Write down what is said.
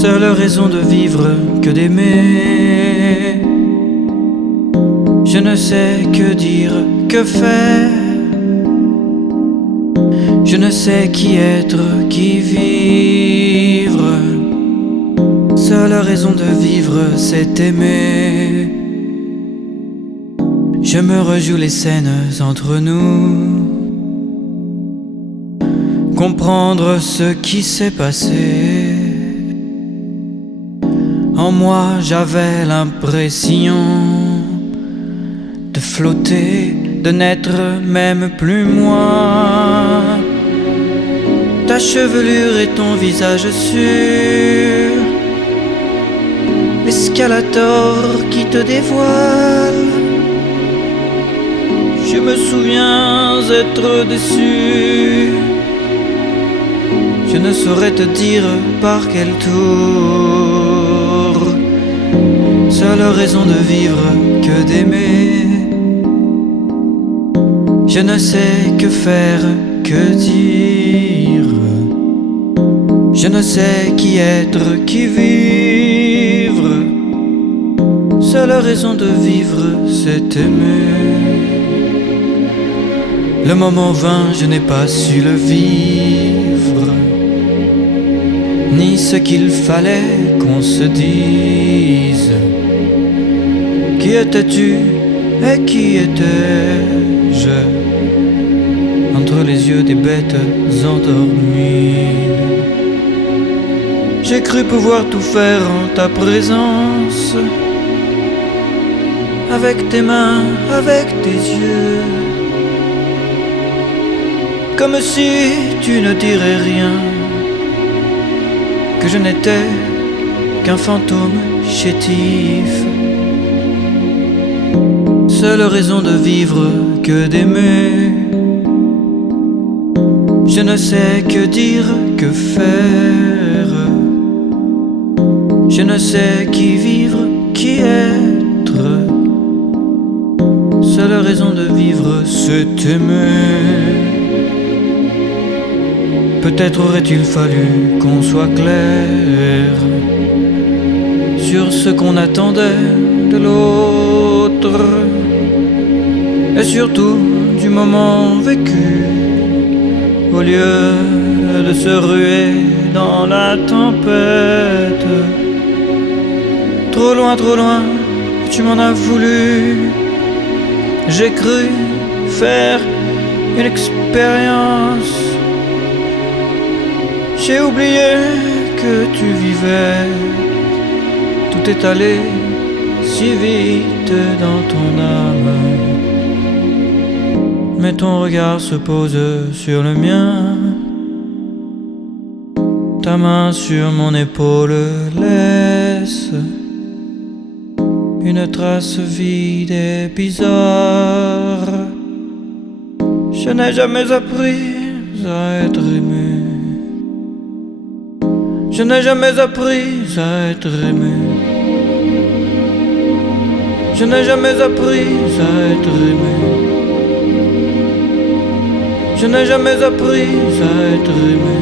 Seule raison de vivre que d'aimer. Je ne sais que dire, que faire. Je ne sais qui être, qui vivre. Seule raison de vivre, c'est aimer. Je me rejoue les scènes entre nous, comprendre ce qui s'est passé. En moi j'avais l'impression de flotter, de n'être même plus moi. Ta chevelure et ton visage sûr, l'escalator qui te dévoile. Je me souviens être déçu. Je ne saurais te dire par quel tour. Seule raison de vivre que d'aimer. Je ne sais que faire, que dire. Je ne sais qui être, qui vivre. Seule raison de vivre, c'est aimer. Le moment vint, je n'ai pas su le vivre, ni ce qu'il fallait qu'on se dise. Qui étais-tu et qui étais-je, entre les yeux des bêtes endormies? J'ai cru pouvoir tout faire en ta présence, avec tes mains, avec tes yeux, comme si tu ne dirais rien, que je n'étais qu'un fantôme chétif. Seule raison de vivre que d'aimer. Je ne sais que dire, que faire. Je ne sais qui vivre, qui être. Seule raison de vivre, c'est aimer. Peut-être aurait-il fallu qu'on soit clair sur ce qu'on attendait de l'autre, et surtout du moment vécu, au lieu de se ruer dans la tempête. Trop loin, tu m'en as voulu. J'ai cru faire une expérience. J'ai oublié que tu vivais. Tout est allé si vite dans ton âme. Mais ton regard se pose sur le mien. Ta main sur mon épaule laisse une trace vide et bizarre. Je n'ai jamais appris à être aimé. Je n'ai jamais appris à être aimé. Je n'ai jamais appris à être aimé. Je n'ai jamais appris à être aimé.